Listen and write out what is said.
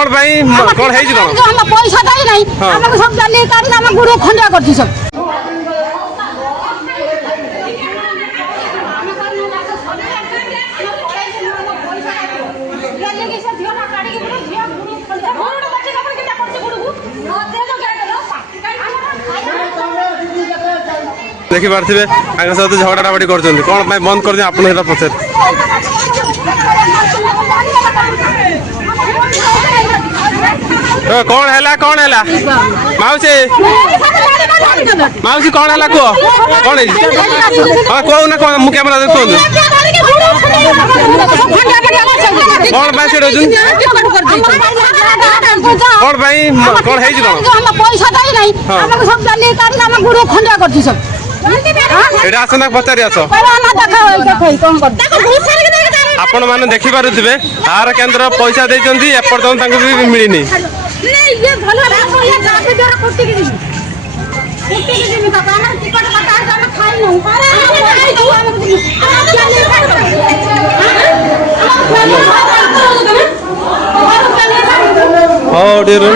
कौन भाई कौन है जी कौन हम पैसा दई नहीं हमको सब जल्दी कर हम गुरु खंडा करती सब देखी पारे सहित झगड़ा बाड़ी कर कौन बंद कर आप पचार कौन है माउसी माउसी कौन है कह कौन है हाँ कह ना कौन मुझे कैमरा देखो कौन से कौन भाई कौन है जी कौन हम पैसा दई नहीं हमको सब जल्दी कर हम गुरु खंडा करती सब एटा आसना पचारि आस आपण माने देखि पारुथिबे आहार केंद्र पैसा देचंदी एपर्तन तांको भी मिलिनी हो डेरो